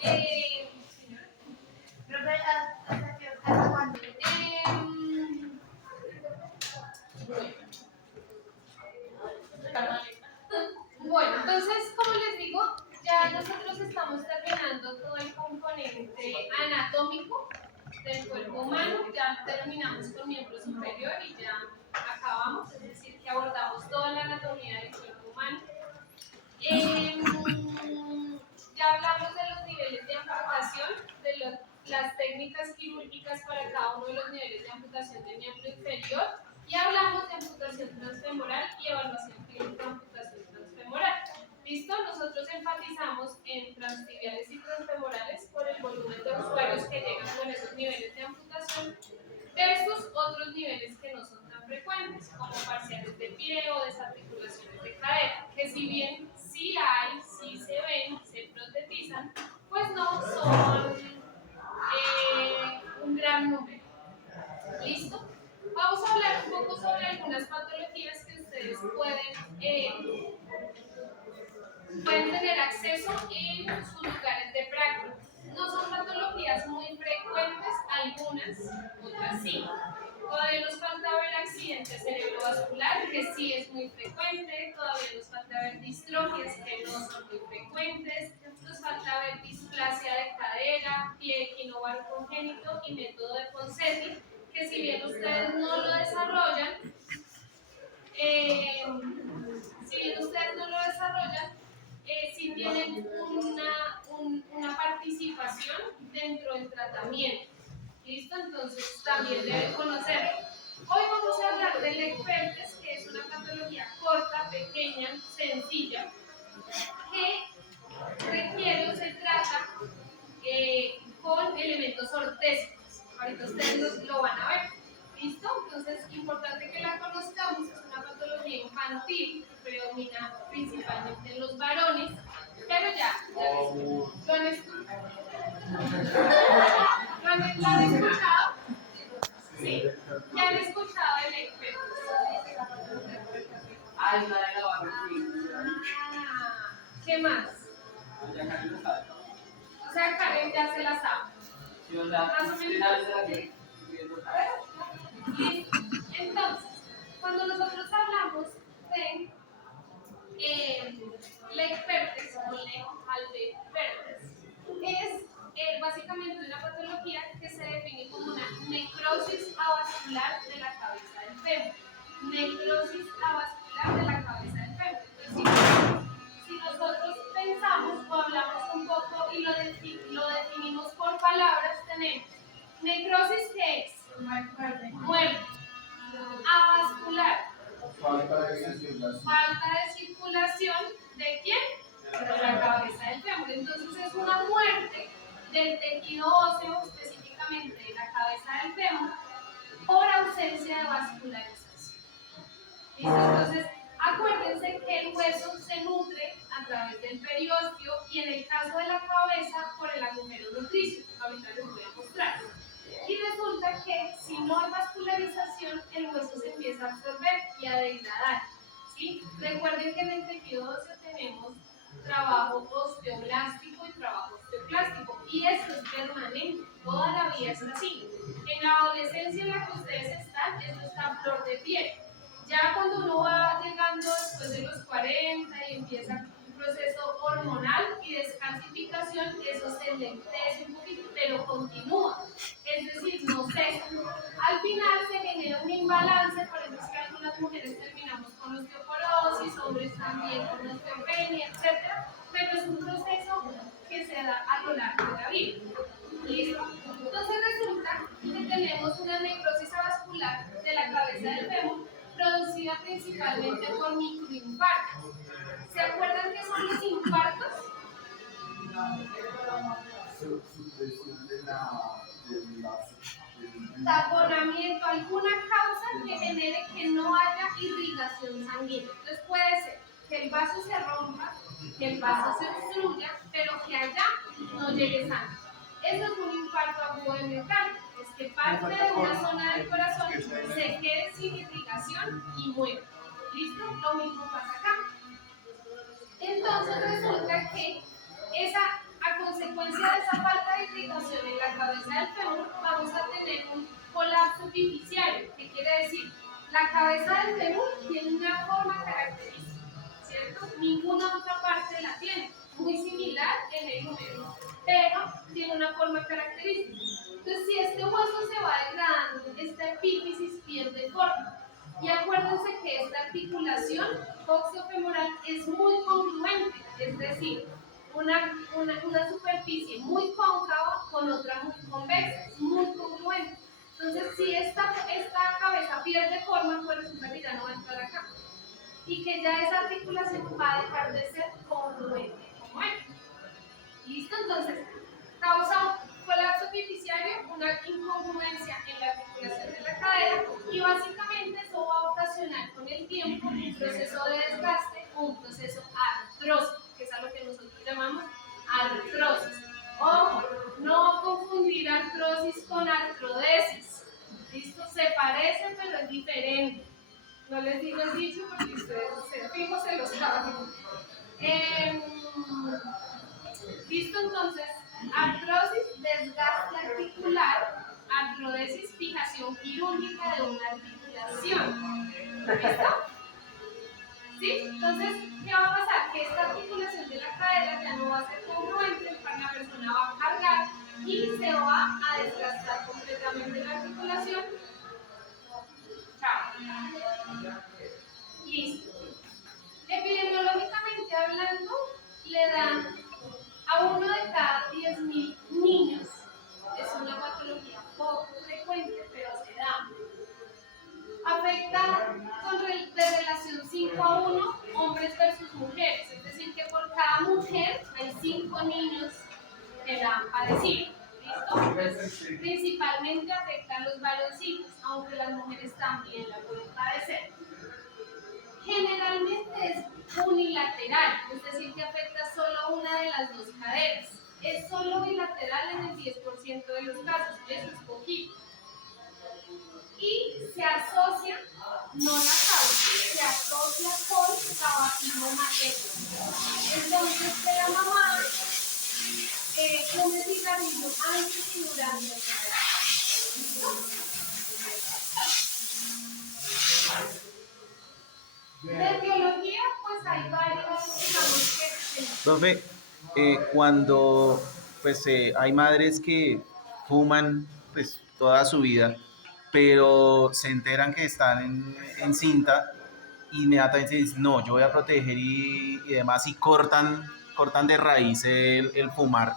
Señora. ¿Hasta cuándo? Bueno, entonces, como les digo, ya nosotros estamos terminando todo el componente anatómico del cuerpo humano, ya terminamos con miembro superior y ya acabamos, es decir, que abordamos toda la anatomía del cuerpo humano. Ya hablamos de los niveles de amputación, de las técnicas quirúrgicas para cada uno de los niveles de amputación del miembro inferior y hablamos de amputación transfemoral y evaluación clínica de amputación transfemoral. ¿Listo? Nosotros enfatizamos en transtibiales y transfemorales por el volumen de usuarios que llegan con esos niveles de amputación versus otros niveles que no son tan frecuentes, como parciales de pie o desarticulaciones de cadera, que si bien sí hay, sí se ven, se protetizan, pues no son un gran número. ¿Listo? Vamos a hablar un poco sobre algunas patologías que ustedes pueden tener acceso en sus lugares de práctica. No son patologías muy frecuentes, algunas, otras sí. Todavía nos falta ver accidente cerebrovascular, que sí es muy frecuente. Todavía nos falta ver distrofias, que no son muy frecuentes. Nos falta ver displasia de cadera, pie equinovar congénito y método de Ponseti, que si bien ustedes no lo desarrollan, sí tienen una participación dentro del tratamiento. ¿Listo? Entonces también deben conocerlo. Hoy vamos a hablar del Lecpertes, que es una patología corta, pequeña, sencilla, que requiere o se trata con elementos ortésicos. Ahorita ustedes lo van a ver. ¿Listo? Entonces, es importante que la conozcamos. Es una patología infantil que predomina principalmente en los varones, pero ya ¿lo han escuchado? ¿Lo han escuchado? Sí. ¿Ya han escuchado el Lecpertes? Ay, la de la barriga. ¿Qué más? Ya Karen lo sabe. O sea, Karen ya se la sabe. Sí, o sea, Más o menos. Listo. Entonces, cuando nosotros hablamos de Lecpertes o Lechaldepertes, es básicamente una patología que se define como una necrosis avascular de la cabeza del fémur. Necrosis avascular de la cabeza del fémur. Entonces, si nosotros pensamos o hablamos un poco y lo definimos por palabras, tenemos necrosis, ¿qué es? Muerte. Avascular. Falta de circulación. Falta de circulación, ¿de quién? De la cabeza del fémur. Entonces es una muerte del tejido óseo, específicamente de la cabeza del fémur, por ausencia de vascularización. ¿Listo? Entonces, acuérdense que el hueso se nutre a través del periósteo y en el caso de la cabeza por el agujero nutricio. Ahorita les voy a mostrar. Y resulta que si no hay vascularización, el hueso se empieza a absorber y a degradar. ¿Sí? Recuerden que en el tejido óseo tenemos trabajo osteoblástico y trabajo osteoclástico. Y esto es permanente, toda la vida es así. En la adolescencia en la que ustedes están, esto está a flor de piel. Ya cuando uno va llegando después de los 40 y empieza un proceso hormonal y descalcificación, eso se lentece un poquito, pero continúa. Es decir, no cesa. Al final se genera un imbalance, por eso es que algunas mujeres terminamos con osteoporosis, hombres también con osteopenia, etc. Pero es un proceso que se da a lo largo de la vida. ¿Listo? Entonces resulta que tenemos una necrosis avascular de la cabeza del fémur, producida principalmente por microinfartos. ¿Se acuerdan qué son los infartos? Supresión de la Taponamiento, alguna causa que genere que no haya irrigación sanguínea. Entonces puede ser que el vaso se rompa, que el vaso se obstruya, pero que allá no llegue sangre. Eso es un infarto agudo de miocardio, es que parte de una zona del corazón se quede sin irrigación y muere. ¿Listo? Lo mismo pasa acá. Entonces resulta que a consecuencia colapso epifisiario. ¿Qué quiere decir? La cabeza del fémur tiene una forma característica, ¿cierto? Ninguna otra parte la tiene. Muy similar en el húmero, pero tiene una forma característica. Entonces, si este hueso se va degradando, esta epífisis pierde forma. Y acuérdense que esta articulación coxofemoral es muy congruente, es decir, una superficie muy cóncava con otra muy convexa, es muy congruente. Entonces, si esta cabeza pierde forma, pues resulta que ya no va a entrar acá. Y que ya esa articulación va a dejar de ser congruente como esta. ¿Listo? Entonces, causa colapso epifisiario, una incongruencia en la articulación de la cadera y básicamente eso va a ocasionar con el tiempo un proceso de desgaste o un proceso artrósico, que es a lo que nosotros llamamos artrosis. Ojo, no confundir artrosis con artrodesis. ¿Listo? Se parece, pero es diferente. No les digo el dicho porque ustedes fijo se lo saben. ¿Listo? Entonces, artrosis, desgaste articular, artrodesis, fijación quirúrgica de una articulación. ¿Listo? ¿Sí? Entonces, ¿qué va a pasar? Que esta articulación de la cadera ya no va a ser congruente, la persona va a cargar y se va a desgastar completamente la articulación. Chao. Listo. Epidemiológicamente hablando, le dan a uno de cada 10.000 niños. Es una patología poco frecuente, pero se da. Afecta de relación 5:1 hombres versus mujeres, es decir, que por cada mujer hay 5 niños que la han padecido. ¿Listo? Principalmente afecta a los varoncitos, aunque las mujeres también la pueden padecer. Generalmente es unilateral, es decir, que afecta solo una de las dos caderas. Es solo bilateral en el 10% de los casos, eso es poquito. Y se asocia, no la causa, se asocia con tabaquismo materno. Entonces, que la mamá come cigarrillo antes y durante el de biología, pues hay varios, digamos que... Profe, cuando pues hay madres que fuman pues toda su vida, pero se enteran que están en cinta, inmediatamente dicen, no, yo voy a proteger y demás, y cortan de raíz el fumar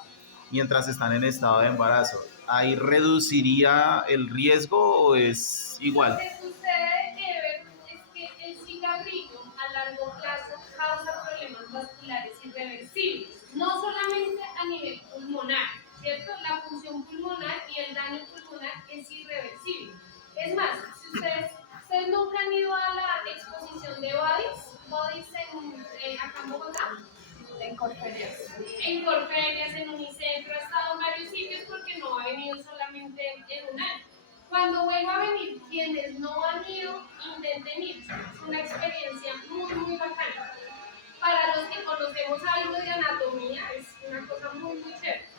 mientras están en estado de embarazo. ¿Ahí reduciría el riesgo o es igual? Lo que sucede, Ever, es que el cigarrillo a largo plazo causa problemas vasculares irreversibles, no solamente a nivel pulmonar, ¿cierto? La función pulmonar y el daño pulmonar es irreversible. Es más, si ustedes nunca han ido a la exposición de Bodies acá en Bogotá, en Corferias, en Unicentro, ha estado en varios sitios porque no ha venido solamente en un año. Cuando vuelva a venir, quienes no han ido, intenten ir. Es una experiencia muy, muy bacana. Para los que conocemos algo de anatomía, es una cosa muy, muy chévere.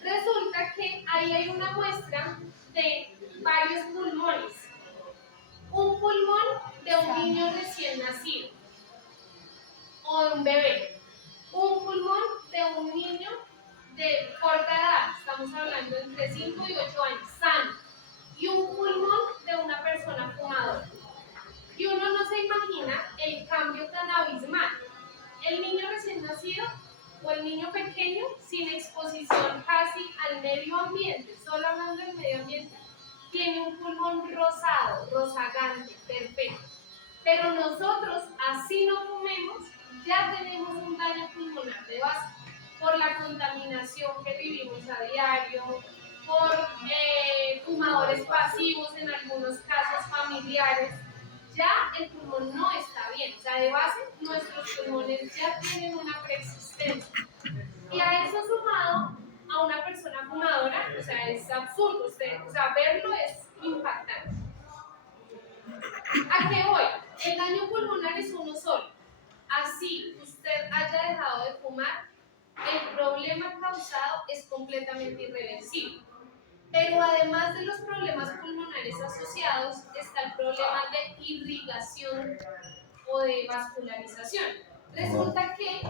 Resulta que ahí hay una muestra de varios pulmones. Un pulmón de un niño recién nacido o de un bebé. Un pulmón de un niño de corta edad, estamos hablando entre 5 y 8 años, sano. Y un pulmón de una persona fumadora. Y uno no se imagina el cambio tan abismal. El niño recién nacido o el niño pequeño sin exposición casi al medio ambiente, solo hablando del medio ambiente, tiene un pulmón rosado, rozagante, perfecto. Pero nosotros, así no fumemos, ya tenemos un daño pulmonar de base por la contaminación que vivimos a diario, por fumadores pasivos, en algunos casos familiares. Ya el pulmón no está bien, o sea, de base nuestros pulmones ya tienen una preexistencia. Y a eso sumado a una persona fumadora, o sea, es absurdo, o sea, verlo es impactante. ¿A qué voy? El daño pulmonar es uno solo. Así usted haya dejado de fumar, el problema causado es completamente irreversible. Pero además de los problemas pulmonares pulmonares asociados está el problema de irrigación o de vascularización. Resulta que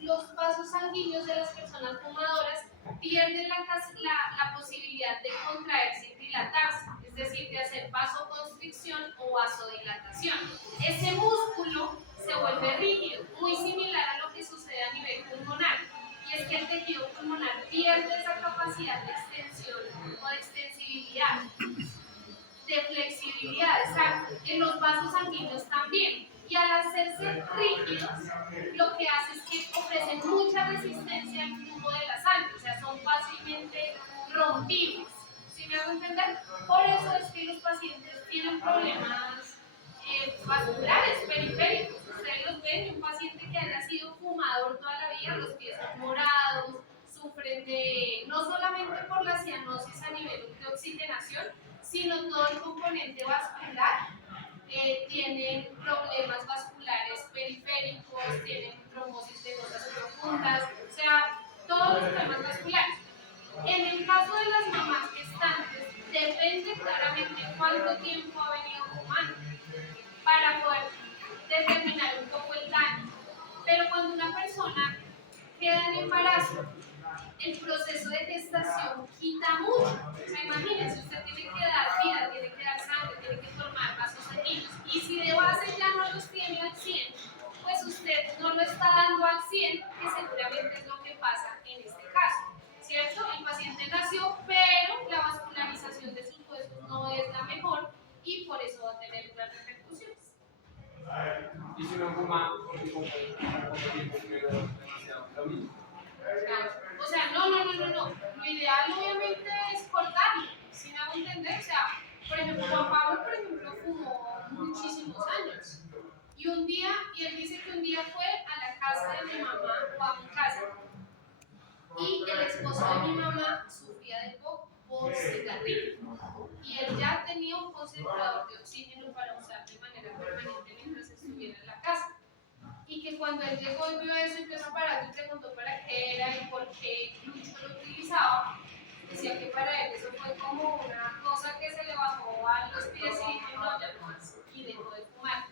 los vasos sanguíneos de las personas fumadoras pierden la posibilidad de contraerse y dilatarse, es decir, de hacer vasoconstricción o vasodilatación. Ese músculo se vuelve rígido, muy similar a lo que sucede a nivel pulmonar, y es que el tejido pulmonar pierde esa capacidad de extensión o de extensibilidad, de flexibilidad, exacto, en los vasos sanguíneos también. Y al hacerse rígidos, lo que hace es que ofrecen mucha resistencia al flujo de la sangre, o sea, son fácilmente rompibles. ¿Sí me hago entender? Por eso es que los pacientes tienen problemas vasculares, periféricos. Ustedes los ven, un paciente que haya sido fumador toda la vida, los pies son morados, sufren de, no solamente por la cianosis a nivel de oxigenación, sino todo el componente vascular. Tienen problemas vasculares periféricos, tienen trombosis venosas profundas, o sea, todos los problemas vasculares. En el caso de las mamás gestantes, depende claramente cuánto tiempo ha venido fumando para poder determinar un poco el daño. Pero cuando una persona queda en embarazo, el proceso de gestación quita mucho. O sea, imagínense, usted tiene que dar vida, tiene que dar sangre, tiene que formar vasos sanguíneos. Y si de base ya no los tiene al 100, pues usted no lo está dando al 100, que seguramente es lo que pasa en este caso. ¿Cierto? El paciente nació, pero la vascularización de sus huesos no es la mejor y por eso va a tener unas repercusiones. Y si no fuma, porque como tiempo primero demasiado lo mismo. O sea, no. Lo ideal obviamente es cortarlo, sin hago entender. O sea, por ejemplo, Juan Pablo, por ejemplo, fumó muchísimos años. Y él dice que un día fue a la casa de mi mamá o a mi casa. Y el esposo de mi mamá sufría de POC por cigarrillo. Y él ya tenía un concentrador de oxígeno para usar de manera permanente mientras estuviera en la casa. Y que cuando él llegó y vio eso y empezó a parar y preguntó para qué era y por qué Lucho lo utilizaba, decía que para él eso fue como una cosa que se le bajó a los pies y dijo no, ya no más, y dejó de fumar.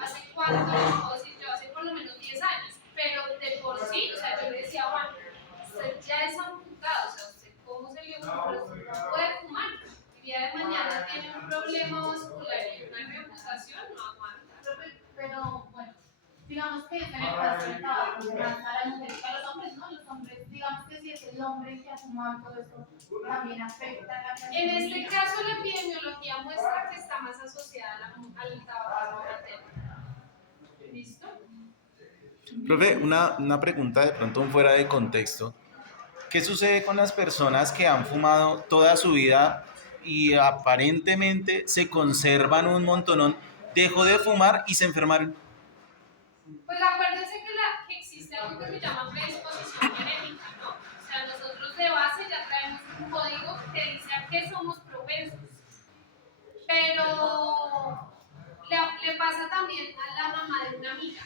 ¿Hace cuánto? Les puedo decir yo, hace por lo menos 10 años, pero de por sí, o sea, yo le decía, Juan, usted ya es amputado, o sea, usted cómo se le ocurre, usted no puede fumar, el día de mañana tiene un problema vascular y una reamputación, no aguanta. Pero bueno, digamos que en el caso del tabaco es más para las mujeres, para los hombres, ¿no? Los hombres, digamos que si es el hombre que ha fumado todo eso, también afecta a la calidad. En este caso, la epidemiología muestra que está más asociada al tabaco materno. ¿Listo? Profe, una pregunta de pronto fuera de contexto. ¿Qué sucede con las personas que han fumado toda su vida y aparentemente se conservan un montonón, dejó de fumar y se enfermaron? Pues acuérdense que existe algo que se llama predisposición genética, ¿no? O sea, nosotros de base ya traemos un código que dice a qué somos propensos. Pero le pasa también a la mamá de una amiga.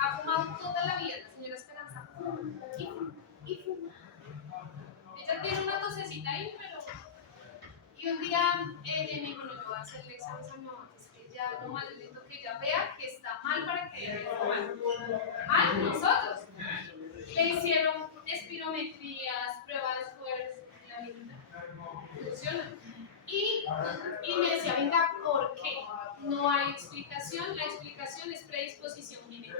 Ha fumado toda la vida, la señora Esperanza fuma y fuma y fuma. Ella tiene una tosecita ahí, pero... Y un día ella me dijo, no, yo voy a hacerle exámenes a mi mamá, es que ya lo más necesito que ella vea que está mal para que ella no fumar. Mal, nosotros. Le hicieron espirometrías, pruebas de esfuerzo, la linda, funciona. Y me decía, venga, ¿por qué? No hay explicación, la explicación es predisposición genética,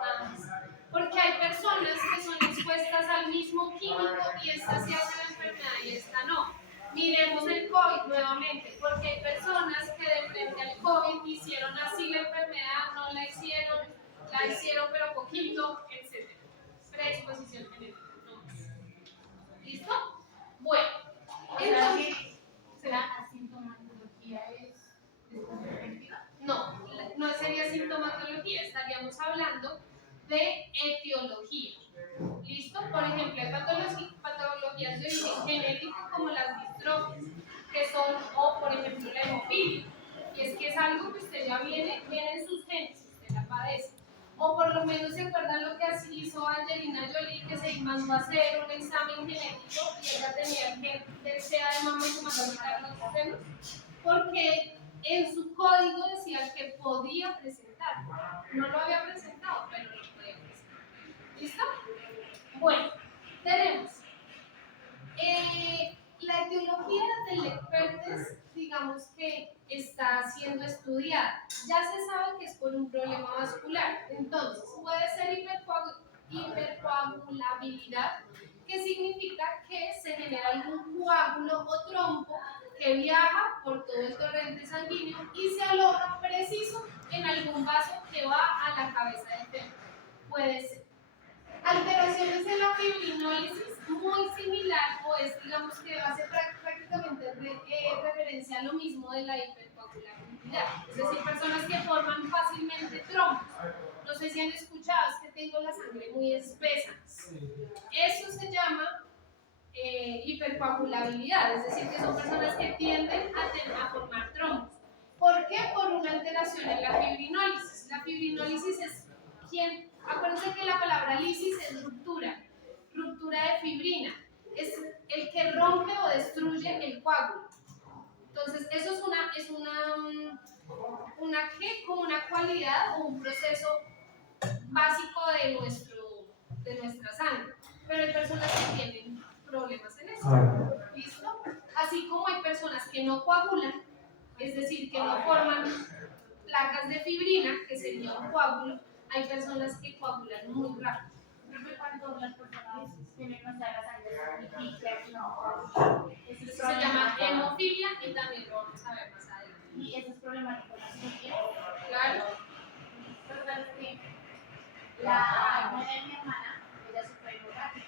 nada más. Porque hay personas que son expuestas al mismo químico y esta se hace la enfermedad y esta no. Miremos el COVID nuevamente, porque hay personas que de frente al COVID hicieron así la enfermedad, no la hicieron pero poquito, etc. Predisposición genética, no más. ¿Listo? Bueno, entonces... ¿Será asintomatología efectiva? No sería sintomatología, estaríamos hablando de etiología. ¿Listo? Por ejemplo, hay patologías de origen genético como las distrofias, que son, o por ejemplo, la hemofilia. Y es que es algo que usted ya viene en sus genes, usted la padece. O por lo menos se acuerdan lo que hizo Angelina Jolie, que se se mandó a hacer un examen genético y ella tenía que del sea de mamá y se mandó a quitar los senos porque en su código decía que podía presentar. No lo había presentado, pero lo podía presentar. ¿Listo? Bueno, tenemos la etiología del Lecpertes, digamos que está siendo estudiada. Ya se sabe que es por un problema vascular. Entonces, puede ser hipercoagulabilidad, que significa que se genera algún coágulo o trombo que viaja por todo el torrente sanguíneo y se aloja preciso en algún vaso que va a la cabeza del fémur. Puede ser. Alteraciones en la fibrinólisis, muy similar, o es, digamos que hace prácticamente referencia a lo mismo de la hipercoagulabilidad. Es decir, personas que forman fácilmente trombos. No sé si han escuchado, es que tengo la sangre muy espesa. Eso se llama hipercoagulabilidad, es decir, que son personas que tienden a formar trombos. ¿Por qué? Por una alteración en la fibrinólisis. La fibrinólisis es acuérdense que la palabra lisis es ruptura, ruptura de fibrina, es el que rompe o destruye el coágulo. Entonces, eso es como una cualidad o un proceso básico de nuestra sangre. Pero hay personas que tienen problemas en eso. ¿Listo? Así como hay personas que no coagulan, es decir, que no forman placas de fibrina, que sería un coágulo, hay personas que coagulan muy rápido. Cuando las personas tienen nuestra sangre limpia, no, Eso se llama hemofilia y también lo vamos a ver más adelante. y eso es problemático en las mujeres. Claro. Recuerda que la hermana de mi hermana, ella sufrió hemorragia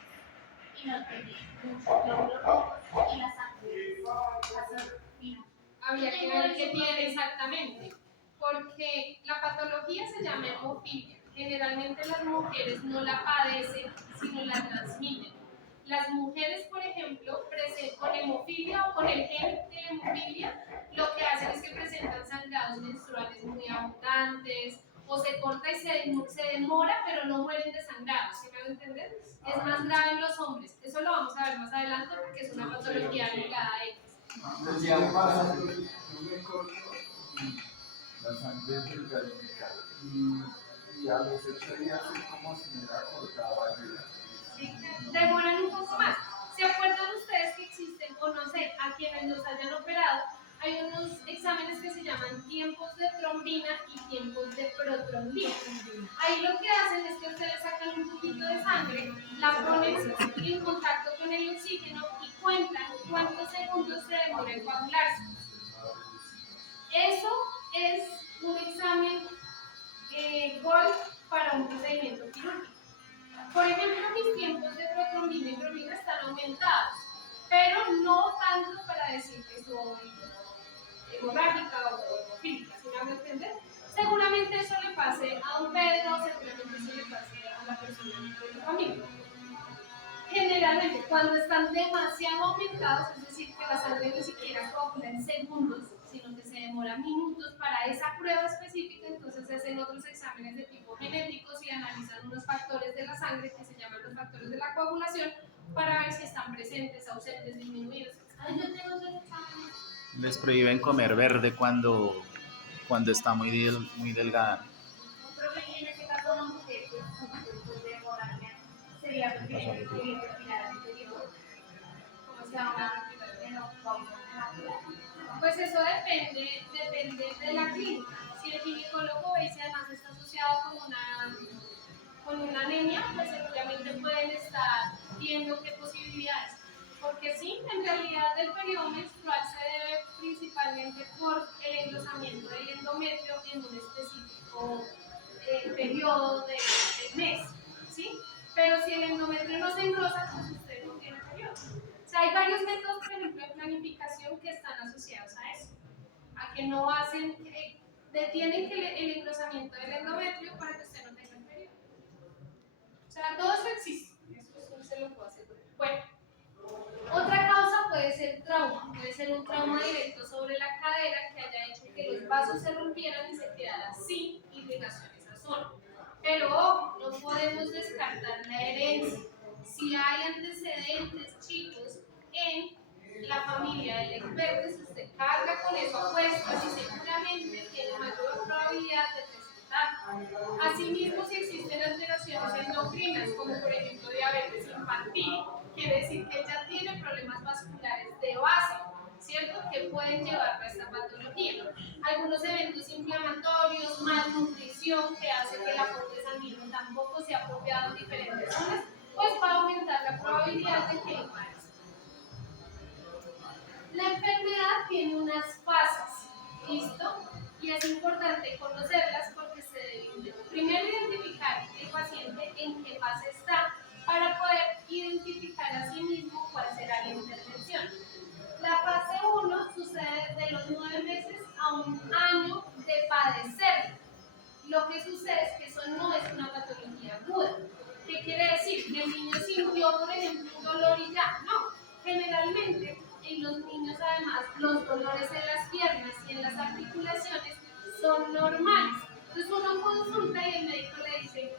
y no tenía muchos glóbulos rojos y la sangre así fina. Habría que ver qué tiene exactamente, porque la patología se llama hemofilia. Generalmente las mujeres no la padecen, sino la transmiten. Las mujeres, por ejemplo, con hemofilia o con el gen de la hemofilia, lo que hacen es que presentan sangrados menstruales muy abundantes, o se corta y se demora, pero no mueren desangrados, ¿sí me van a entender? Es más grave en los hombres. Eso lo vamos a ver más adelante porque es una patología ligada a X. Decía pasa que yo me corto y la sangre es delgadita y a los 8 días es como si me hubiera cortado ayer. Demoran un poco más. ¿Se acuerdan ustedes que existen, o no sé, a quienes los hayan operado, hay unos exámenes que se llaman tiempos de trombina y tiempos de protrombina? Ahí lo que hacen es que ustedes sacan un poquito de sangre, la ponen en contacto con el oxígeno y cuentan cuántos segundos se demora en coagularse. Eso es un examen GOL para un procedimiento quirúrgico. Por ejemplo, mis tiempos de protrombina y trombina están aumentados, pero no tanto para decir que soy hemorrágica o hemofílica, ¿sí me van a entender? Seguramente eso le pase a un Pedro, seguramente eso le pase a la persona de tu familia. Generalmente, cuando están demasiado aumentados, es decir, que la sangre ni siquiera coagula en segundos, sino que se demora minutos para esa prueba específica, entonces se hacen otros exámenes de tipo genéticos y analizan unos factores de la sangre que se llaman los factores de la coagulación para ver si están presentes, ausentes, disminuidos. Yo tengo otros exámenes. Les prohíben comer verde cuando está muy delgada. Creo que en este caso una mujer que después de hemorragia sería preferible retirar al interior. ¿Cómo se llama? Pues eso depende de la clínica. Si el ginecólogo ve si además está asociado con una anemia, pues seguramente pueden estar viendo qué posibilidades. Porque sí, en realidad el periodo menstrual se debe principalmente por el engrosamiento del endometrio en un específico periodo del mes, ¿sí? Pero si el endometrio no se engrosa, pues usted no tiene periodo. O sea, hay varios métodos, por ejemplo, de planificación que están asociados a eso, a que no hacen, detienen el engrosamiento del endometrio para que usted no tenga el periodo. O sea, todo eso existe, eso se lo puedo asegurar. Bueno, otra causa puede ser trauma, puede ser un trauma directo sobre la cadera que haya hecho que los vasos se rompieran y se quedara sin irrigación esa zona. Pero ojo, no podemos descartar la herencia. si hay antecedentes chicos en la familia del experto, si usted carga con eso a cuestas y seguramente tiene mayor probabilidad de presentar. Asimismo, si existen alteraciones endocrinas, como por ejemplo diabetes infantil, quiere decir que ya tiene problemas vasculares de base, ¿cierto? Que pueden llevar a esta patología. Algunos eventos inflamatorios, malnutrición, que hace que el aporte sanguíneo tampoco sea apropiado en diferentes zonas, pues va a aumentar la probabilidad de que lo padezca. La enfermedad tiene unas fases, ¿listo? Y es importante conocerlas porque se debe primero identificar el paciente en qué fase está para poder identificar a sí mismo cuál será la intervención. La fase 1 sucede de los 9 meses a un año de padecer. Lo que sucede es que eso no es una patología aguda. ¿Qué quiere decir? Que el niño sintió, por ejemplo, un dolor y ya. No. Generalmente, en los niños, además, los dolores en las piernas y en las articulaciones son normales. Entonces uno consulta y el médico le dice,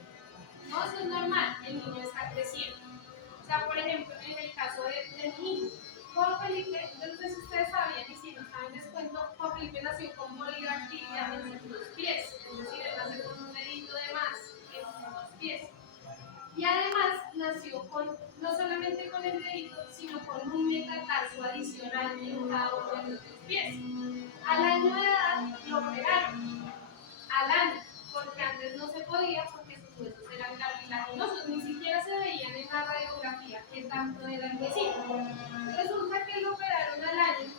no, eso es normal, el niño está creciendo. O sea, por ejemplo, en el caso de mi hijo, Juan Felipe, yo no sé si ustedes sabían y si no saben les cuento, Juan Felipe nació con polidactilia en sus 2 pies, es decir, él nació con un dedito de más en sus 2 pies. Y además nació no solamente con el dedito, sino con un metatarso adicional en cada uno de los 2 pies. Al año de edad lo operaron, al año, porque antes no se podía porque sus huesos eran cartilaginosos, ni siquiera se veían en la radiografía que tanto era el huesito. Resulta que lo operaron al año,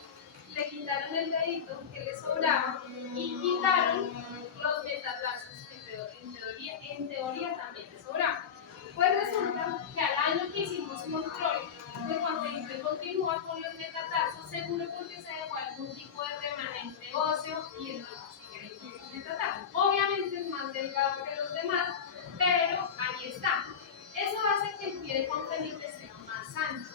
le quitaron el dedito que le sobraba y quitaron los metatarsos que en teoría también le sobraban. Pues resulta que al año que hicimos control de Juan Felipe continúa con los metatarsos, seguro porque se dejó algún tipo de remanente óseo y el dolor sigue con los metatarsos. Obviamente es más delgado que los demás, pero ahí está. Eso hace que el pie de Juan Felipe sea más ancho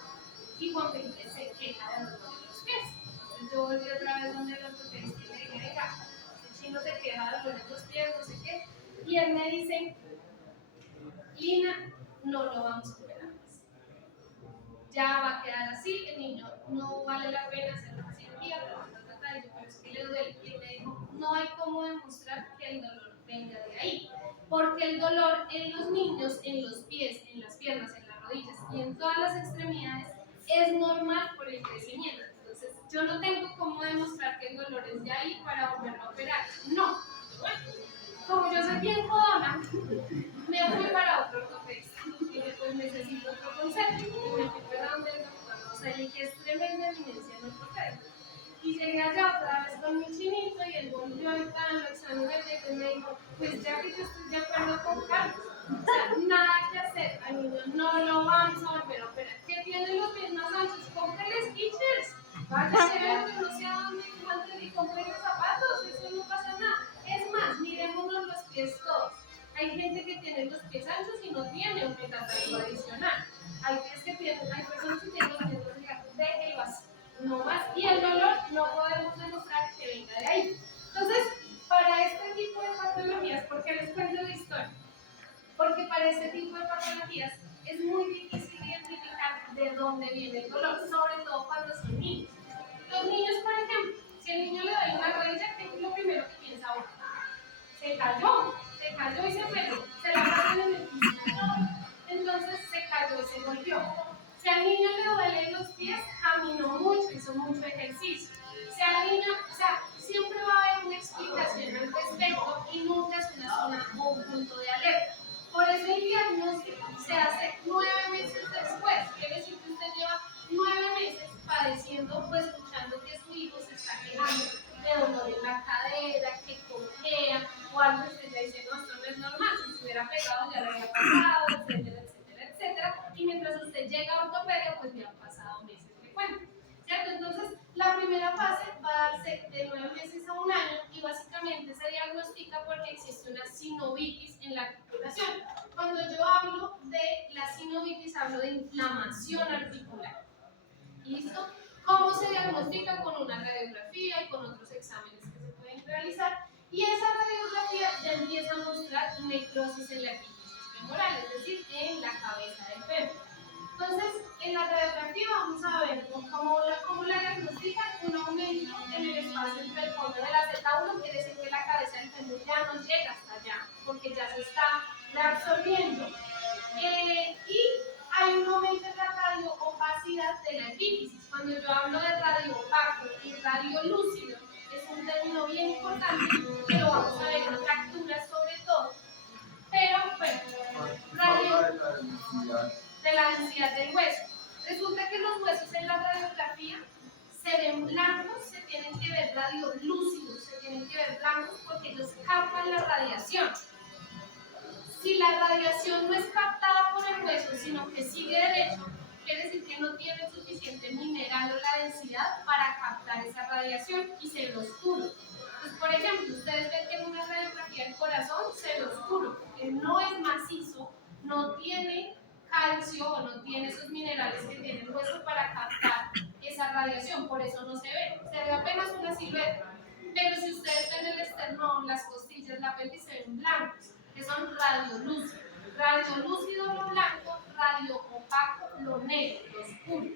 y Juan Felipe se queja de los dolores de los pies. Entonces yo volví otra vez donde el ortopedista y le dije, venga, el chino se queja de dolores de los pies, no sé qué, y él me dice, Lina, no lo vamos a operar más. Ya va a quedar así, el niño no vale la pena hacer una cirugía, y yo, pero es que le duele. Y él me dijo, no hay cómo demostrar que el dolor venga de ahí, porque el dolor en los niños, en los pies, en las piernas, en las rodillas y en todas las extremidades es normal por el crecimiento. Entonces, yo no tengo cómo demostrar que el dolor es de ahí para volverlo a operar. No. Bueno, como yo soy bien jodona, me fui para otro ortopedista y dije, pues necesito otro consejo. Y me fui para donde el doctor Roseli, que es tremenda eminencia en ortopedia. Y llegué allá otra vez con mi chinito y él volvió y tal, lo examiné y me dijo, pues ya que yo estoy de acuerdo con Carlos, o sea, nada que hacer, al niño no lo vamos a volver a operar. ¿Qué tiene los pies más anchos? Cómprele sketchers, váyase a ver, no sé a dónde encuentren y cómprele zapatos, eso no pasa nada. Es más, mirémonos los pies todos. Hay gente que tiene los pies anchos y no tiene un metatarso adicional. Hay personas que tienen los pies delgados, déjelo así, no más. Y el dolor no podemos demostrar que venga de ahí. Entonces, para este tipo de patologías, ¿por qué les cuento la historia? Porque para este tipo de patologías es muy difícil identificar de dónde viene el dolor, sobre todo cuando son niños. Los niños, por ejemplo, si el niño le da una rodilla, ¿qué es lo primero que piensa uno? Se cayó y se pegó, se la pasan en el piso. Entonces se cayó y se golpeó. Si al niño le duelen los pies, caminó mucho, hizo mucho ejercicio. Si al niño, o sea, siempre va a haber una explicación al respecto y nunca es una zona o un punto de alerta. Por eso el diagnóstico se hace 9 meses después. Quiere decir que usted lleva 9 meses padeciendo o escuchando que su hijo se está quejando de dolor en la cadera, que cojea, o algo que usted ya dice, no, esto no es normal, si se hubiera pegado ya lo había pasado, etcétera, etcétera, etcétera. Y mientras usted llega a ortopedia, pues ya han pasado meses de cuenta. ¿Cierto? Entonces, la primera fase va a darse de 9 meses a un año y básicamente se diagnostica porque existe una sinovitis en la articulación. Cuando yo hablo de la sinovitis, hablo de inflamación articular. ¿Listo? ¿Cómo se diagnostica? Con una radiografía y con otros exámenes que se pueden realizar. Y esa radiografía ya empieza a mostrar necrosis en la epífisis femoral, es decir, en la cabeza del fémur. ¿Cómo la diagnostican? Un aumento en el espacio entre el fondo del acetábulo, quiere decir que la cabeza del fémur ya no llega hasta allá, porque ya se está reabsorbiendo. Y hay un aumento en la radioopacidad de la epífisis. Cuando yo hablo de radioopaco y radiolúcido, es un término bien importante que lo vamos a ver en fracturas sobre todo. Pero, bueno, de la densidad del hueso. Resulta que los huesos en la radiografía se ven blancos, se tienen que ver radiolúcidos, se tienen que ver blancos porque ellos captan la radiación. Si la radiación no es captada por el hueso, sino que sigue derecho, quiere decir que no tiene suficiente mineral o la densidad para captar esa radiación y se ve oscuro. Entonces, por ejemplo, ustedes ven que en una radiografía del corazón se ve oscuro, porque no es macizo, no tiene calcio o no tiene esos minerales que tiene el hueso para captar esa radiación, por eso no se ve apenas una silueta. Pero si ustedes ven el esternón, las costillas, la pelvis, se ven blancos, que son radiolúcidos. Radiolúcido lo blanco, radioopaco lo negro, lo oscuro.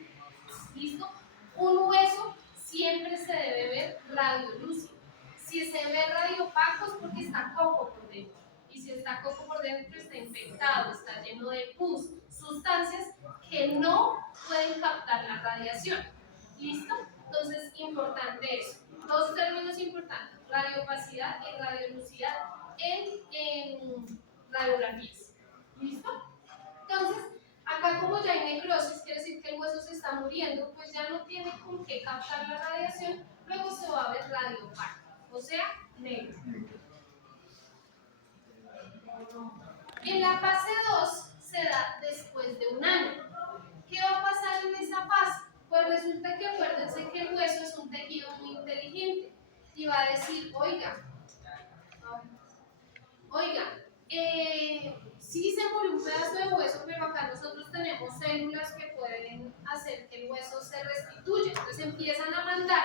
¿Listo? Un hueso siempre se debe ver radiolúcido. Si se ve radioopaco es porque está coco por dentro. Y si está coco por dentro, está infectado, está lleno de pus, sustancias que no pueden captar la radiación. ¿Listo? Entonces, importante eso. Dos términos importantes, radioopacidad y radiolucidad en radiografías. ¿Listo? Entonces, acá como ya hay necrosis, quiere decir que el hueso se está muriendo, pues ya no tiene con qué captar la radiación, luego se va a ver radioopaco, o sea, negro. En la fase 2 se da después de un año. ¿Qué va a pasar en esa fase? Pues resulta que acuérdense que el hueso es un tejido muy inteligente y va a decir, oiga, sí se murió un pedazo de hueso, pero acá nosotros tenemos células que pueden hacer que el hueso se restituya. Entonces empiezan a mandar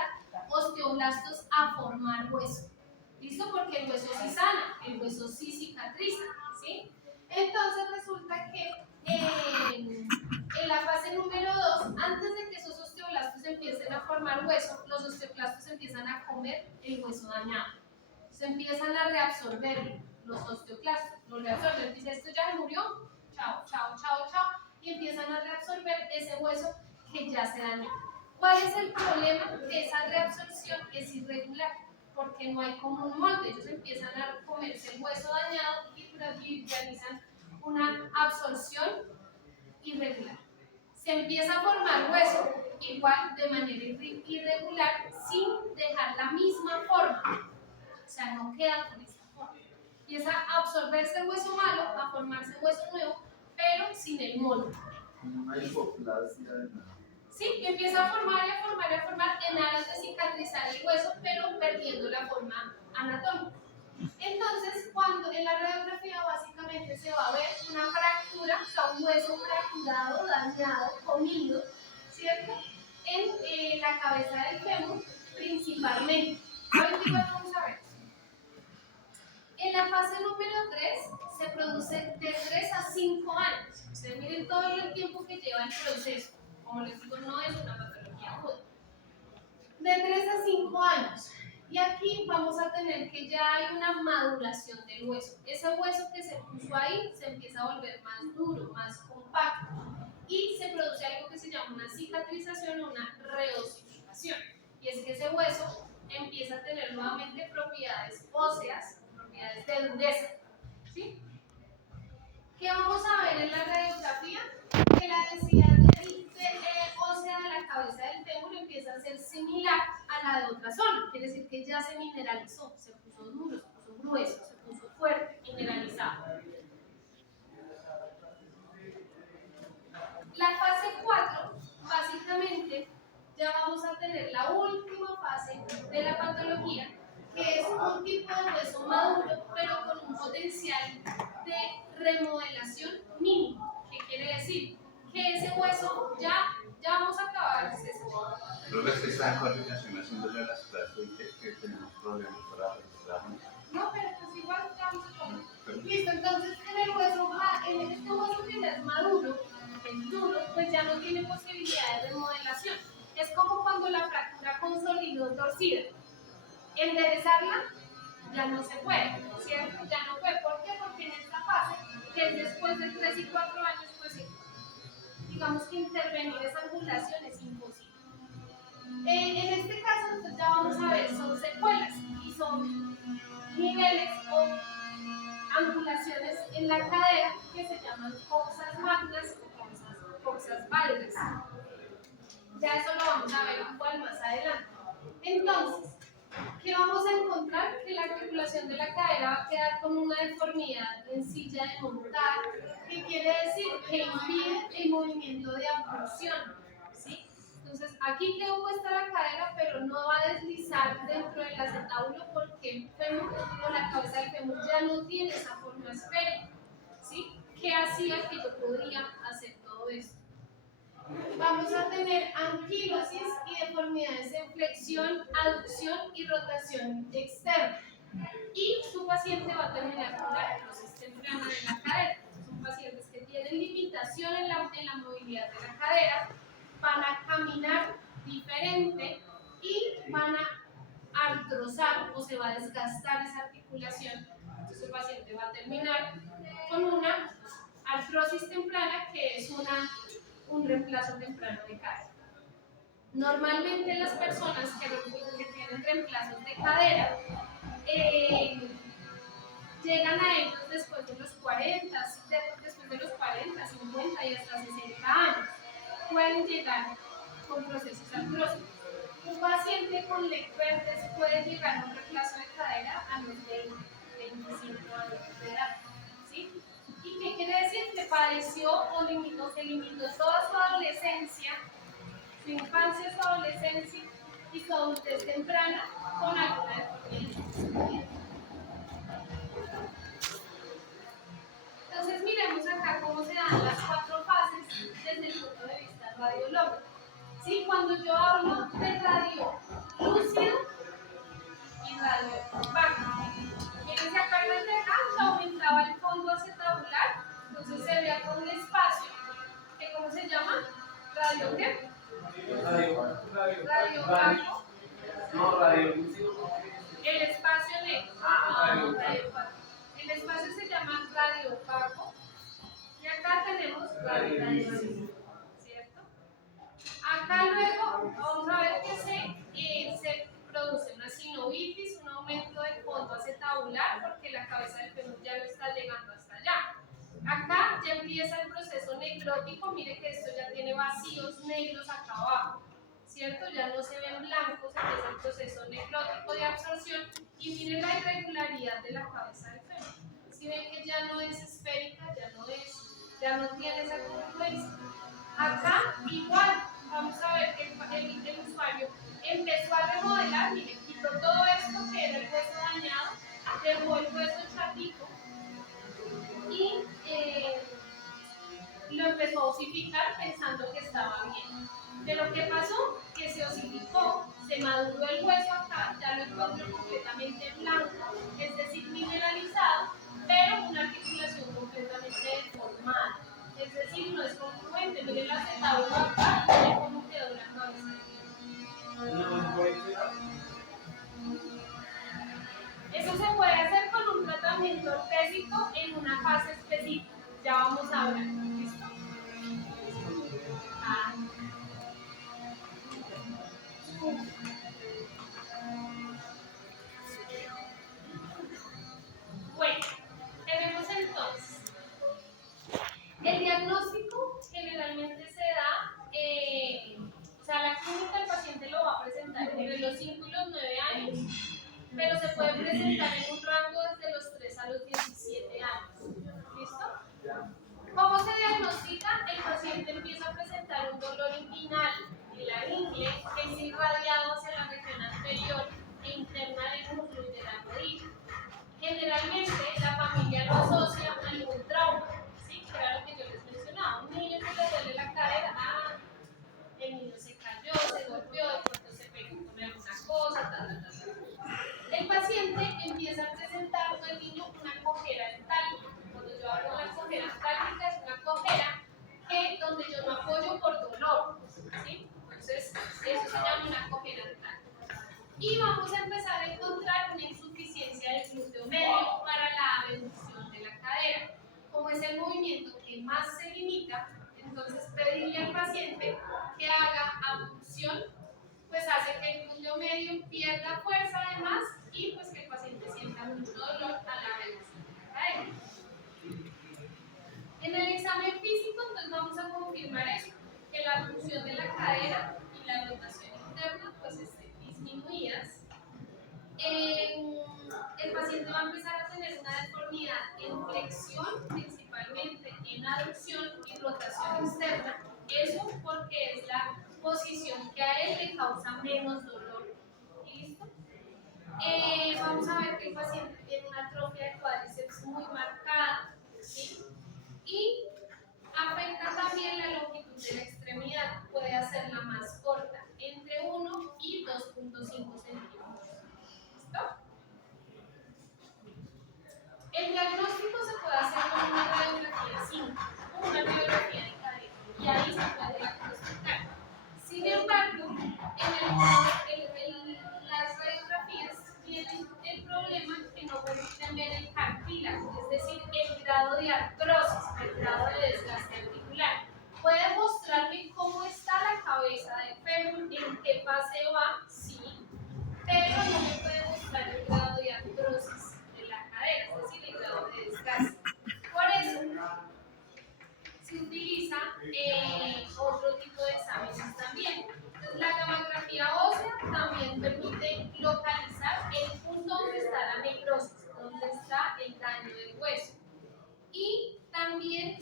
osteoblastos a formar hueso. ¿Listo? Porque el hueso sí sana, el hueso sí cicatriza, ¿sí? Entonces resulta que en la fase número 2, antes de que esos osteoblastos empiecen a formar hueso, los osteoblastos empiezan a comer el hueso dañado. Se empiezan a reabsorber los osteoclastos, lo reabsorben, dice esto ya murió, chao, chao, chao, chao, y empiezan a reabsorber ese hueso que ya se dañó. ¿Cuál es el problema? Que esa reabsorción es irregular, porque no hay como un molde, ellos empiezan a comerse el hueso dañado y realizan una absorción irregular. Se empieza a formar hueso igual de manera irregular sin dejar la misma forma, o sea, no queda con esa forma. Empieza a absorberse el hueso malo, a formarse hueso nuevo, pero sin el molde. Una hipoplasia de nada. Sí, empieza a formar y a formar y a formar en aras de cicatrizar el hueso, pero perdiendo la forma anatómica. Entonces, cuando en la radiografía básicamente se va a ver una fractura, o sea, un hueso fracturado, dañado, comido, ¿cierto? En la cabeza del fémur, principalmente. Ahorita igual vamos a ver. En la fase número 3 se produce de 3 a 5 años. Ustedes miren todo el tiempo que lleva el proceso. Como les digo, no es una patología aguda. De 3 a 5 años. Y aquí vamos a tener que ya hay una maduración del hueso. Ese hueso que se puso ahí se empieza a volver más duro, más compacto. Y se produce algo que se llama una cicatrización o una reosificación. Y es que ese hueso empieza a tener nuevamente propiedades óseas, propiedades de dureza. ¿Sí? ¿Qué vamos a ver en la radiografía? Que la densidad ósea de la cabeza del fémur empieza a ser similar a la de otra zona. Quiere decir que ya se mineralizó, se puso duro, se puso grueso, se puso fuerte, mineralizado. La fase 4, básicamente, ya vamos a tener la última fase de la patología, que es un tipo de hueso maduro, pero con un potencial de remodelación mínimo. ¿Qué quiere decir? Que ese hueso ya vamos a acabar. Creo que es que está en coordinación haciendo yo las clases que tenemos problemas para registrarnos. No, pero pues igual ya vamos a acabar. Listo, entonces en el hueso, en este hueso que ya es maduro, es duro, pues ya no tiene posibilidad de remodelación. Es como cuando la fractura consolidó torcida. Enderezarla ya no se puede, ¿cierto? Ya no puede. ¿Por qué? Porque en esta fase, que es después de 3 y 4 años, pues digamos que intervenir esa angulación es imposible. En este caso, entonces ya vamos a ver, son secuelas y son niveles o angulaciones en la cadera que se llaman coxas magnas o coxas valgas. Ya eso lo vamos a ver un poco más adelante. Entonces, ¿qué vamos a encontrar? Que la articulación de la cadera va a quedar con una deformidad en silla de montar, que quiere decir que impide el movimiento de abducción, ¿sí? Entonces, aquí quedó puesta la cadera, pero no va a deslizar dentro del acetábulo porque el fémur o la cabeza del fémur ya no tiene esa forma esférica, ¿sí? ¿Qué hacía que yo podría hacer todo esto? Vamos a tener anquilosis y deformidades en flexión, aducción y rotación externa. Y su paciente va a terminar con la artrosis temprana de la cadera. Son pacientes que tienen limitación en la movilidad de la cadera, van a caminar diferente y van a artrosar o se va a desgastar esa articulación. Entonces el paciente va a terminar con una artrosis temprana, que es un reemplazo temprano de cadera. Normalmente las personas que tienen reemplazos de cadera llegan a ellos después de los 40, después de los 40, 50 y hasta 60 años. Pueden llegar con procesos artrósicos. Un paciente con Leclerc puede llegar a un reemplazo de cadera a los 20, 25 años de edad. ¿Sí? ¿Y qué quiere decir? Que padeció o se limitó toda su adolescencia, su infancia, su adolescencia y su adultez temprana con alguna deformidad. Entonces miremos acá cómo se dan las 4 fases desde el punto de vista radiológico. ¿Sí? Cuando yo hablo de radio lúcido y radio vago, ¿quiénes se acuerdan de acá? Se aumentaba el fondo acetabular, entonces se veía con un espacio que, ¿cómo se llama? ¿Radio qué? Radio vago. No, radio lúcido. El espacio negro. Radio vago. El espacio se llama radio vago y acá tenemos radio lúcido, ¿cierto? Acá luego vamos a ver que se produce una sinovitis, un aumento del fondo acetabular porque la cabeza del fémur ya no está llegando hasta allá. Acá ya empieza el proceso necrótico, mire que esto ya tiene vacíos negros acá abajo, ¿cierto? Ya no se ven blancos, empieza el proceso necrótico de absorción y mire la irregularidad de la cabeza del fémur. Si ven que ya no es esférica, ya no tiene esa congruencia. Acá igual, vamos a ver que el usuario empezó a remodelar, mire, quitó todo esto que era el hueso dañado, dejó el hueso chatito y lo empezó a osificar pensando que estaba bien. Pero ¿qué pasó? Que se osificó, se maduró el hueso acá, ya lo encontró completamente blanco, es decir, mineralizado, pero una articulación completamente deformada. Es decir, no es congruente. Miren la acetábulo acá y miren cómo quedó la cabeza. Eso se puede hacer con un tratamiento ortésico en una fase específica. Ya vamos a hablar. ¿Listo? Bueno, tenemos entonces el diagnóstico. Generalmente se da, o sea, la clínica del paciente lo va a presentar entre los 5 y los 9 años, pero se puede presentar en un rango desde los 3 a los 17 años. ¿Listo? ¿Cómo se diagnostica? El paciente empieza a presentar un dolor inguinal en la ingle que es irradiado hacia la región anterior e interna del músculo y de la rodilla. Generalmente la familia lo asocia a algún trauma, ¿sí? Que era lo que yo les mencionaba. Un niño que le duele la cadera, el niño se cayó, se golpeó, de pronto se pegó con alguna cosa, El paciente empieza a presentar en el niño una cojera entálgica. Cuando yo hablo de la cojera entálgica, es una cojera donde yo me apoyo por dolor, ¿sí? Entonces, Y vamos a empezar a encontrar una insuficiencia del glúteo medio para la abducción de la cadera. Como es el movimiento que más se limita, entonces pedirle al paciente que haga abducción, pues hace que el glúteo medio pierda fuerza además y pues que el paciente sienta mucho dolor a la abducción de la cadera. En el examen físico, entonces vamos a confirmar eso, que la abducción de la cadera y la rotación interna pues estén disminuidas. El paciente va a empezar a tener una deformidad en flexión, principalmente en aducción y rotación externa. Eso porque es la posición que a él le causa menos dolor. ¿Listo? Vamos a ver que el paciente tiene una atrofia de cuádriceps muy marcada, ¿sí? Y afecta también la longitud de la extremidad, puede hacerla más corta, entre 1 y 2.5 centímetros. ¿Listo? El diagnóstico se puede hacer con una radiografía simple, una radiografía de cadera, y ahí se puede diagnosticar. Sin embargo, las radiografías tienen el problema que no permiten ver el cartílago, es decir, el grado de artrosis, el grado de desgaste articular. Puede mostrarme cómo está la cabeza del fémur, en qué fase va, sí, pero no me puede mostrar el grado de artrosis de la cadera, es decir, el grado de desgaste. Por eso se utiliza otro tipo de exámenes también. Entonces, la gamografía ósea también permite localizar el punto donde está la necrosis, donde está el daño del hueso. Y también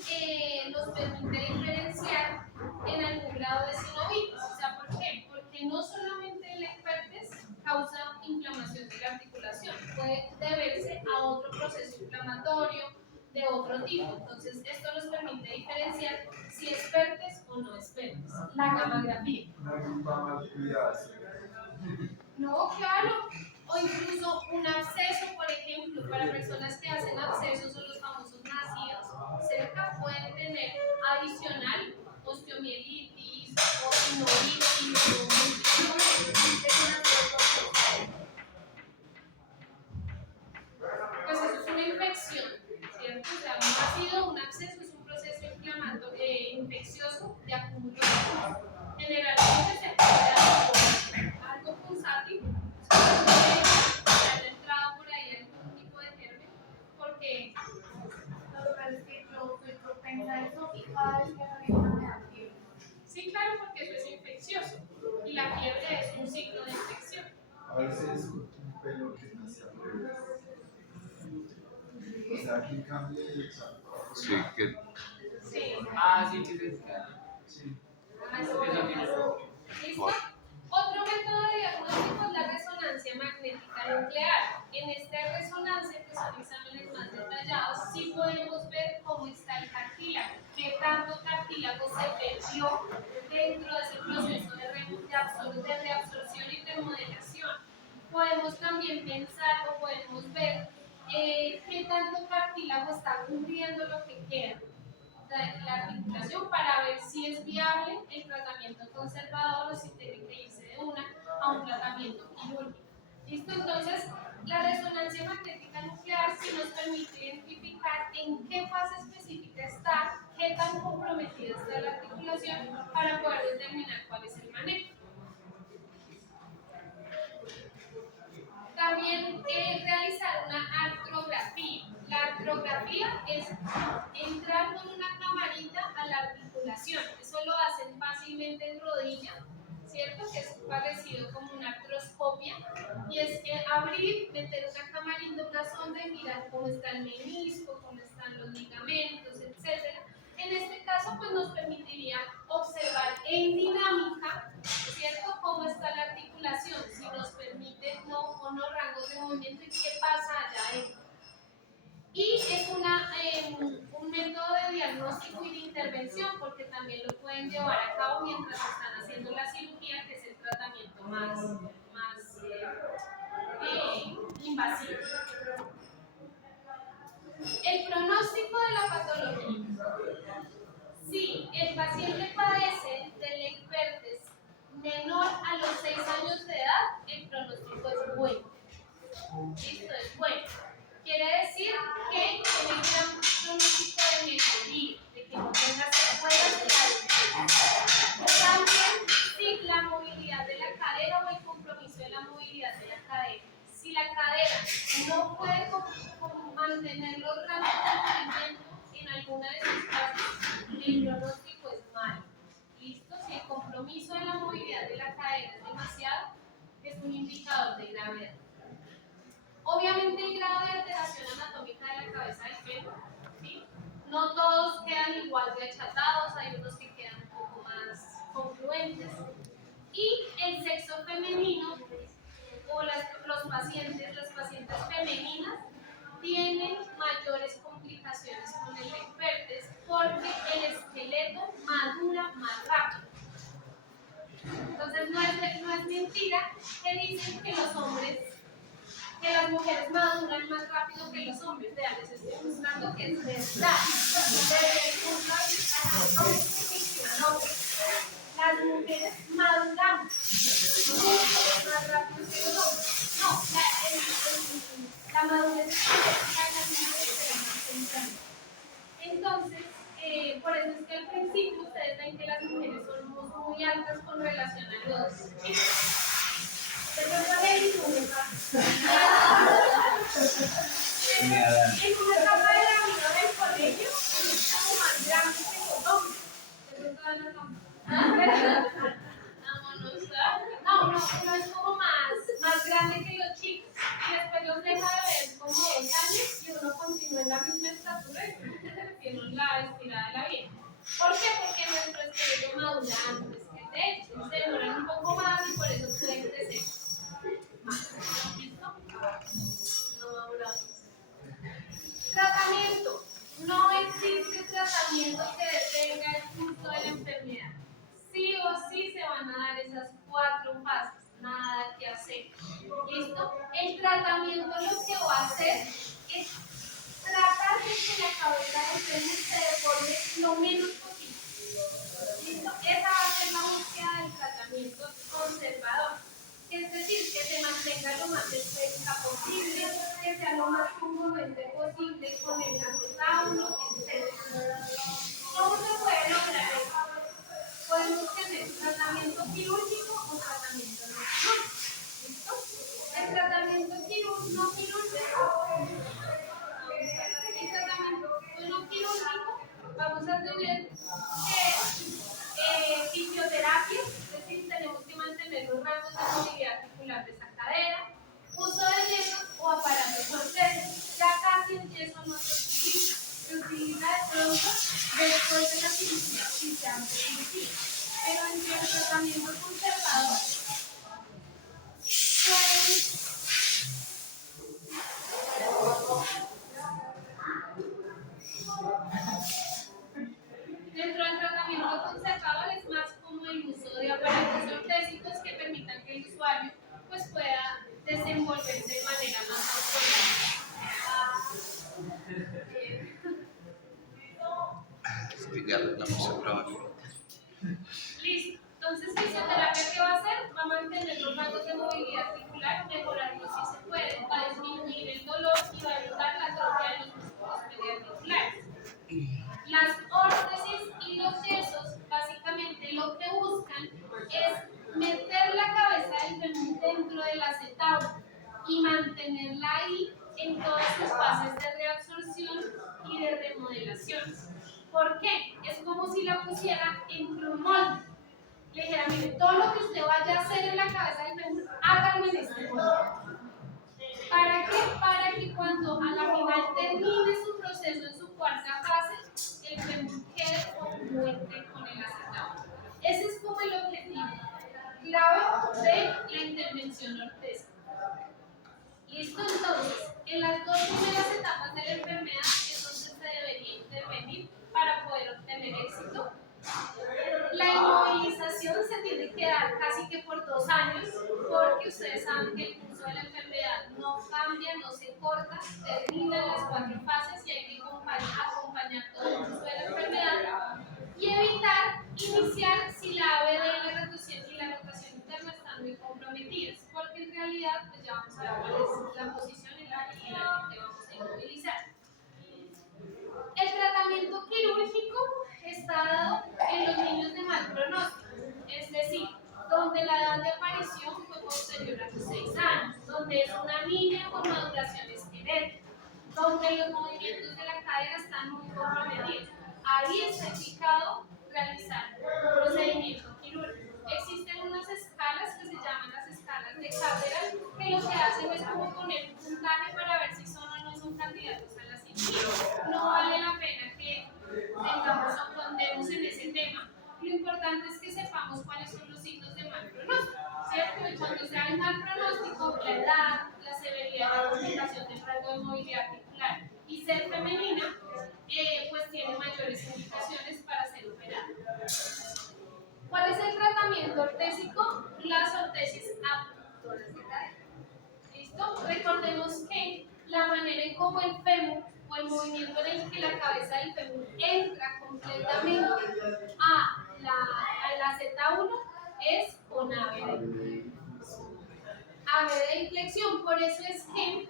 nos permite diferenciar en algún grado de sinovitis. O sea, ¿por qué? Porque no solamente el herpes causa inflamación de la articulación, puede deberse a otro proceso inflamatorio de otro tipo. Entonces, esto nos permite diferenciar si es herpes o no es herpes. La gamografía. Una gripa mal cuidada. No, claro. O incluso un absceso, por ejemplo, para personas que hacen abscesos o los famosos nacidos, cerca pueden tener adicional osteomielitis o sinovitis pues eso es una infección, ¿cierto? O sea, un nacido, un absceso es un proceso infeccioso de acumulación. Generalmente se puede dar algo pulsátil, haya entrado por ahí algún tipo de germen, porque Lo que pasa es que yo soy propensa a eso y cada vez que reviento me da fiebre. sí, claro, porque eso es infeccioso y la fiebre es un signo de infección. A veces un pelo que nace al revés. O sea, que cambie el salto. Sí, que Sí. Sí, sí, sí. Sí. ¿Listo? Otro método de diagnóstico es la resonancia magnética nuclear. En esta resonancia, que son exámenes más detallados, sí podemos ver cómo está el cartílago, qué tanto cartílago se perdió dentro de ese proceso de reabsorción y remodelación. Podemos también pensar o podemos ver qué tanto cartílago está cubriendo lo que queda la articulación para ver si es viable el tratamiento conservador o si tiene que irse de una a un tratamiento quirúrgico. ¿Listo? Entonces, la resonancia magnética nuclear sí nos permite identificar en qué fase específica está, qué tan comprometida está la articulación para poder determinar cuál es el manejo. También realizar una artrografía. La artrografía es entrar con una camarita a la articulación. Eso lo hacen fácilmente en rodilla, ¿cierto? Que es parecido como una artroscopia. Y es abrir, meter una camarita, una sonda y mirar cómo está el menisco, cómo están los ligamentos, etc. En este caso, pues nos permitiría observar en dinámica, ¿cierto?, cómo está la articulación, si nos permite o no rangos de movimiento y qué pasa allá adentro. Y es un método de diagnóstico y de intervención, porque también lo pueden llevar a cabo mientras están haciendo la cirugía, que es el tratamiento más invasivo. El pronóstico de la patología. Si el paciente padece del herpes menor a los 6 años de edad, el pronóstico mantener los rangos de movimiento, en alguna de sus fases, el pronóstico es malo. ¿Listo? Si el compromiso de la movilidad de la cadera es demasiado, es un indicador de gravedad. Obviamente el grado de alteración anatómica de la cabeza del fémur, ¿sí? No todos quedan igual de achatados, hay unos que quedan un poco más confluentes. Y el sexo femenino o las pacientes femeninas tienen mayores complicaciones con el Lechberts porque el esqueleto madura más rápido. Entonces no es mentira que dicen que las mujeres maduran más rápido que los hombres. Vean, les estoy mostrando que es verdad. Desde el punto de vista fisiológico, las mujeres maduramos mucho más rápido que los hombres. No, la madurez esquelética de las mujeres será más temprana. Entonces, por eso es que al principio ustedes ven que las mujeres somos muy altas con relación a los chicos. En una etapa de la vida del colegio, es como más grande que los hombres. Eso todavía no es como más grande que los chicos. Y después los deja de ver como 2 años y uno continúa en la misma estatura y tiene la estirada de la vida. ¿Por qué? Porque nuestro esqueleto madura antes que de hecho. Se demoran un poco más y por eso pueden crecer. ¿Listo? No maduramos. Tratamiento. No existe tratamiento que detenga el curso de la enfermedad. Sí o sí se van a dar esas 4 fases. Nada que hacer. ¿Listo? El tratamiento lo que va a hacer es tratar de que la cabeza del fémur se deforme lo menos posible. ¿Listo? Esa va a ser la búsqueda del tratamiento conservador. Es decir, que se mantenga lo más estética posible, que sea lo más congruente posible con el acetábulo, etc. ¿Cómo se puede lograr eso? Podemos tener tratamiento quirúrgico o tratamiento no quirúrgico. ¿Listo? El tratamiento no quirúrgico, vamos a tener fisioterapia, es decir, tenemos que mantener los rangos de movilidad articular de esa cadera, uso de yeso o aparatos ortésicos. Ya casi el yeso no se utiliza de pronto después de la cirugía, si se hace cirugía. Pero en el tratamiento conservador dentro del tratamiento conservador es más como el uso de aparatos ortésicos que permitan que el usuario pues, pueda desenvolverse de manera más autónoma. Listo. Entonces, fisioterapia, ¿qué va a hacer? Va a mantener los rangos de movilidad articular, mejorarlos si se puede, va a disminuir el dolor y va a evitar la atrofia de los músculos periarticulares. Las órtesis y los yesos, básicamente lo que buscan es meter la cabeza del fémur dentro del acetábulo y mantenerla ahí en todas sus fases de reabsorción y de remodelación. ¿Por qué? Es como si la pusiera en un molde. Le dijera, mire, todo lo que usted vaya a hacer en la cabeza del fémur, háganlo en este molde. ¿Para qué? Para que cuando a la final termine su proceso en su 4ª fase, el fémur quede congruente con el acetábulo. Ese es como el objetivo clave de la intervención ortésica. ¿Listo? Entonces, en las 2 primeras etapas de la enfermedad es donde se debería intervenir para poder obtener éxito. La inmovilización se tiene que dar casi que por 2 años, porque ustedes saben que el curso de la enfermedad no cambia, no se corta, termina las 4 fases y hay que acompañar todo el curso de la enfermedad y evitar iniciar si la ABD y la rotación interna están muy comprometidas, porque en realidad pues ya vamos a ver cuál es la posición en la que vamos a inmovilizar. El tratamiento quirúrgico está dado en los niños de mal pronóstico, es decir, donde la edad de aparición fue posterior a los 6 años, donde es una niña con maduración esquelética, donde los ahí está indicado realizar un procedimiento quirúrgico. Existen unas escalas que se llaman las escalas de Kaplan, que lo que hacen es como poner un puntaje para ver si son o no son candidatos a la cirugía. No vale la pena que tengamos o contemos en ese tema. Lo importante es que sepamos cuáles son los signos de mal pronóstico, ¿cierto? Y cuando sea el mal pronóstico, la edad, la severidad de la complicación del rango de movilidad articular y ser femenina, pues tiene mayores indicaciones para ser operada. ¿Cuál es el tratamiento ortésico? Las ortesis abductoras de cadera. ¿Listo? Recordemos que la manera en cómo el fémur o el movimiento en el que la cabeza del fémur entra completamente al acetábulo es con ave de inflexión. Por eso es que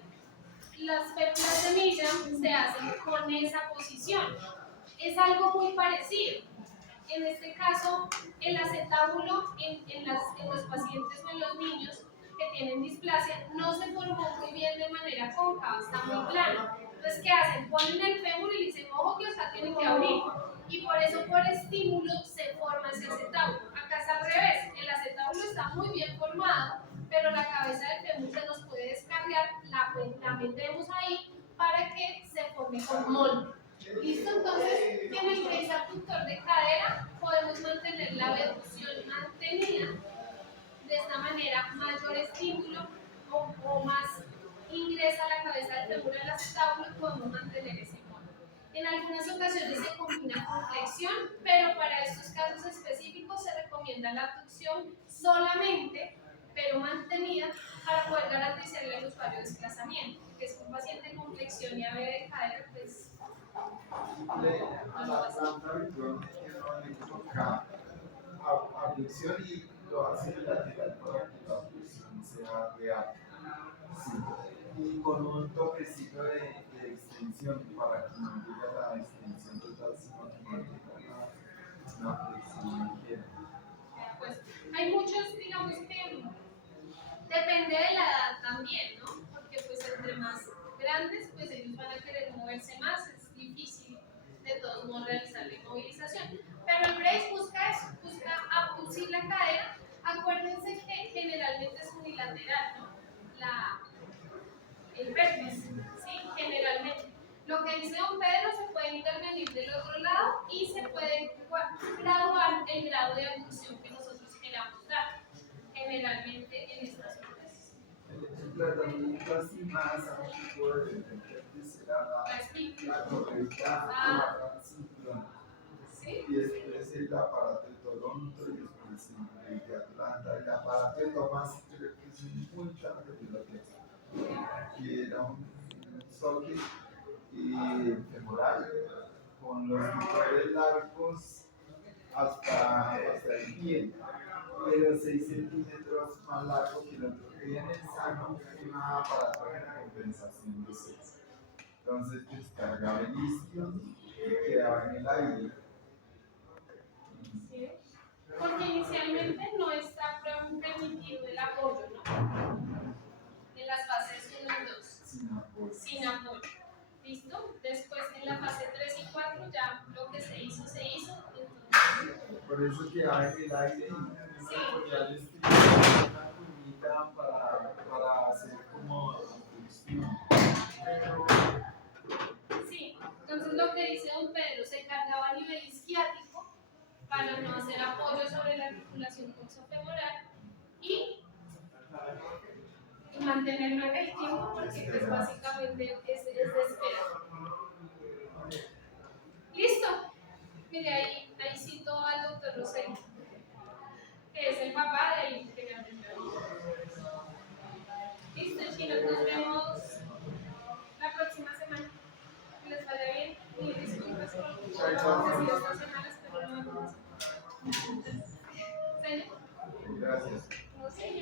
las fémulas de Milgram se hacen con esa posición. Es algo muy parecido. En este caso, el acetábulo en los pacientes o en los niños que tienen displasia no se formó muy bien de manera cóncava, está muy plano. Entonces, ¿qué hacen? Ponen el fémur y dicen, ojo que acá tienen que abrir. Y por eso, por estímulo, se forma ese acetábulo. Acá es al revés, el acetábulo está muy bien formado, pero la cabeza del fémur se nos puede descargar, la metemos ahí para que se forme con molde. ¿Listo? Entonces, en el brace abductor de cadera podemos mantener la abducción mantenida. De esta manera, mayor estímulo o más ingresa la cabeza del fémur al acetábulo y podemos mantener ese molde. En algunas ocasiones se combina con flexión, pero para estos casos específicos se recomienda la abducción solamente, pero mantenida, para poder garantizarle al usuario desplazamiento, que es un paciente con flexión y ave de cadera, pues no lo va a hacer. Abducción y lo hace lateral para que la abducción sea real. Sí. Y con un toquecito de extensión para que no llegue a la extensión total, sino que mantenga la flexión ligera. Pues hay muchos, digamos que depende de la edad también, ¿no? Porque pues entre más grandes, pues ellos van a querer moverse más, es difícil de todos modos realizar la inmovilización. Pero el brace busca eso, busca abducir la cadera. Acuérdense que generalmente es unilateral, ¿no? El vértice, ¿sí? Generalmente. Lo que dice don Pedro se puede intervenir del otro lado y se puede graduar el grado de abducción que nosotros queramos dar, generalmente en estas zonas. El tratamiento así más antiguo del vértice será la correcta la cinturón. ¿Sí? Y después el aparato de Toronto y después el de Atlanta. El aparato de Thomas creo que es muy claro de la pieza. Que era un socket femoral con los motores largos hasta el pie, pero 6 centímetros más largo que el otro que viene sano, un aparato de compensación de 6. Entonces descargaba el isquion y quedaba en el aire. ¿Sí? Porque inicialmente no está permitido el apoyo, ¿no? En las fases 1 y 2. Sin apoyo. ¿Listo? Después en la fase 3 y 4 ya lo que se hizo, se hizo. Entonces, por eso quedaba en el aire y sí. podía distribuir una curvita para hacer como abducción. Sí, entonces lo que dice don Pedro, se cargaba a nivel isquiático para no hacer apoyo sobre la articulación coxofemoral y mantenerlo en el tiempo porque pues básicamente es de espera. ¿Listo? Mire, ahí cito al doctor Rosell, que es el papá del integrante. Listo, chicos, nos vemos la próxima semana. Que les vaya bien y disculpas por esta semana, pero no. Gracias. No sé.